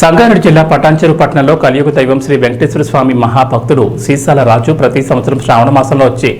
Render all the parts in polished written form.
సంగారెడ్డి జిల్లా పటాన్చెరు పట్టణంలో కలియుగ దైవం శ్రీ వెంకటేశ్వర స్వామి మహాభక్తుడు సీసాల రాజు ప్రతి సంవత్సరం శ్రావణ మాసంలో వచ్చే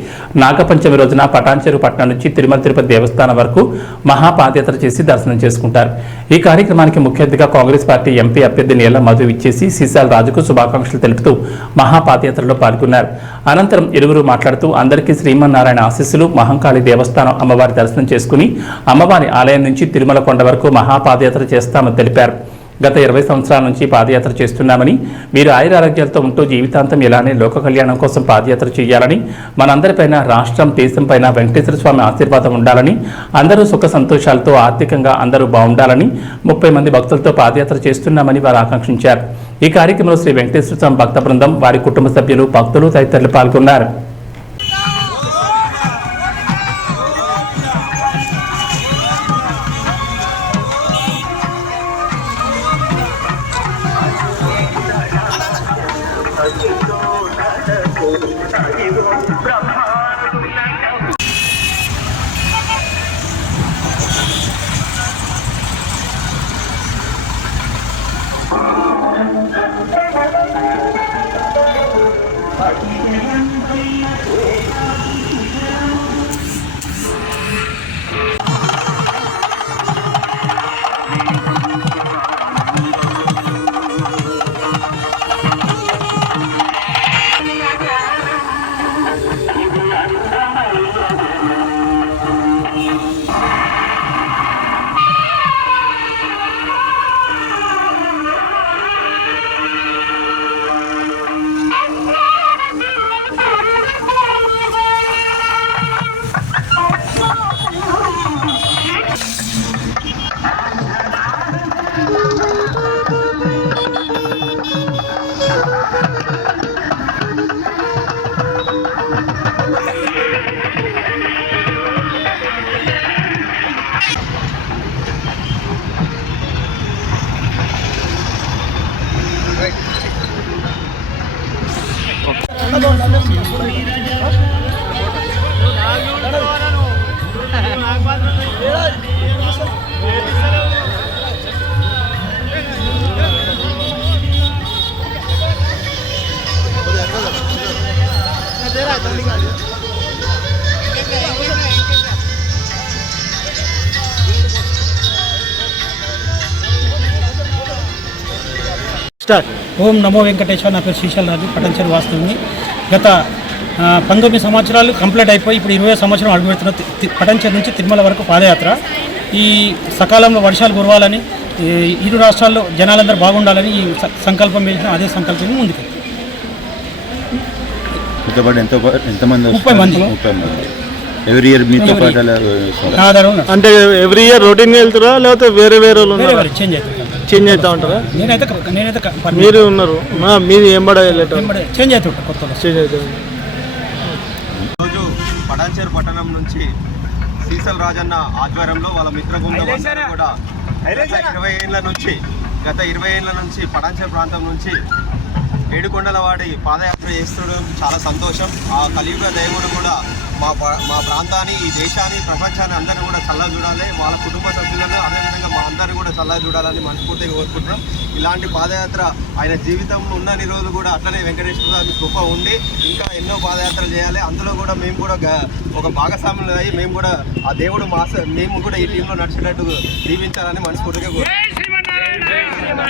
నాగపంచమి రోజున పటాన్చెరు పట్టణం నుంచి తిరుమల తిరుపతి దేవస్థానం వరకు మహాపాదయాత్ర చేసి దర్శనం చేసుకుంటారు. ఈ కార్యక్రమానికి ముఖ్య అతిథిగా కాంగ్రెస్ పార్టీ ఎంపీ అభ్యర్థి నీల మధు ఇచ్చేసి సీసాల రాజుకు శుభాకాంక్షలు తెలుపుతూ మహాపాదయాత్రలో పాల్గొన్నారు. అనంతరం ఇరువురు మాట్లాడుతూ అందరికీ శ్రీమన్నారాయణ ఆశీస్సులు, మహంకాళి దేవస్థానం అమ్మవారి దర్శనం చేసుకుని అమ్మవారి ఆలయం నుంచి తిరుమల కొండ వరకు మహాపాదయాత్ర చేస్తామని తెలిపారు. గత 20 సంవత్సరాల నుంచి పాదయాత్ర చేస్తున్నామని, మీరు ఆయురారోగ్యాలతో ఉంటూ జీవితాంతం ఇలానే లోక కళ్యాణం కోసం పాదయాత్ర చేయాలని, మనందరిపైన రాష్ట్రం దేశంపైన వెంకటేశ్వర స్వామి ఆశీర్వాదం ఉండాలని, అందరూ సుఖ సంతోషాలతో ఆర్థికంగా అందరూ బాగుండాలని 30 మంది భక్తులతో పాదయాత్ర చేస్తున్నామని వారు ఆకాంక్షించారు. ఈ కార్యక్రమంలో శ్రీ వెంకటేశ్వర స్వామి భక్త బృందం, వారి కుటుంబ సభ్యులు, భక్తులు తదితరులు పాల్గొన్నారు. ఓం నమో వెంకటేశ్వర. నా పేరు శ్రీశైల రాజు, పటాన్చెరు వాస్తవుని. గత 19 సంవత్సరాలు కంప్లీట్ అయిపోయి ఇప్పుడు 20 సంవత్సరం అడుగుపెడుతున్న పటాన్చెరు నుంచి తిరుమల వరకు పాదయాత్ర. ఈ సకాలంలో వర్షాలు కురవాలని, ఇరు రాష్ట్రాల్లో జనాలందరూ బాగుండాలని ఈ సంకల్పం వేసిన, అదే సంకల్పం ముందుకు 30 మంది. ఎవ్రీ ఇయర్ మీతో పాటు అంటే ఎవ్రీ ఇయర్ రొటీన్ వెళ్తారా లేకపోతే వేరే చేంజ్ అవుతా ఉంటారా? నేనైతే మీరు ఉన్నారు, మీరు చేంజ్ అవుతుంటా, కొత్త చేంజ్ అవుతుంది. రోజు పటాన్చెరు పట్టణం నుంచి సీసల రాజన్న ఆధ్వర్యంలో వాళ్ళ మిత్ర బృందం కూడా గత 20 ఏళ్ళ నుంచి పటాన్చెరు ప్రాంతం నుంచి ఏడుకొండలవాడి పాదయాత్ర చేస్తుండడం చాలా సంతోషం. ఆ కలియుగ దేవుడు కూడా మా ప్రాంతాన్ని, ఈ దేశాన్ని, ప్రపంచాన్ని అందరినీ కూడా చల్లగా చూడాలి, వాళ్ళ కుటుంబ సభ్యులను అదేవిధంగా మా అందరినీ కూడా చల్లగా చూడాలని మనస్ఫూర్తిగా కోరుకుంటున్నాం. ఇలాంటి పాదయాత్ర ఆయన జీవితంలో ఉన్నన్ని రోజులు కూడా అట్లనే వెంకటేశ్వర స్వామి కృప ఉండి ఇంకా ఎన్నో పాదయాత్రలు చేయాలి. అందులో కూడా మేము కూడా ఒక భాగస్వాములు అయ్యి మేము కూడా ఆ దేవుడు మేము కూడా ఈ టీంలో నడిచేటట్టు దీవించాలని మనస్ఫూర్తిగా కోరుకుంటున్నాం.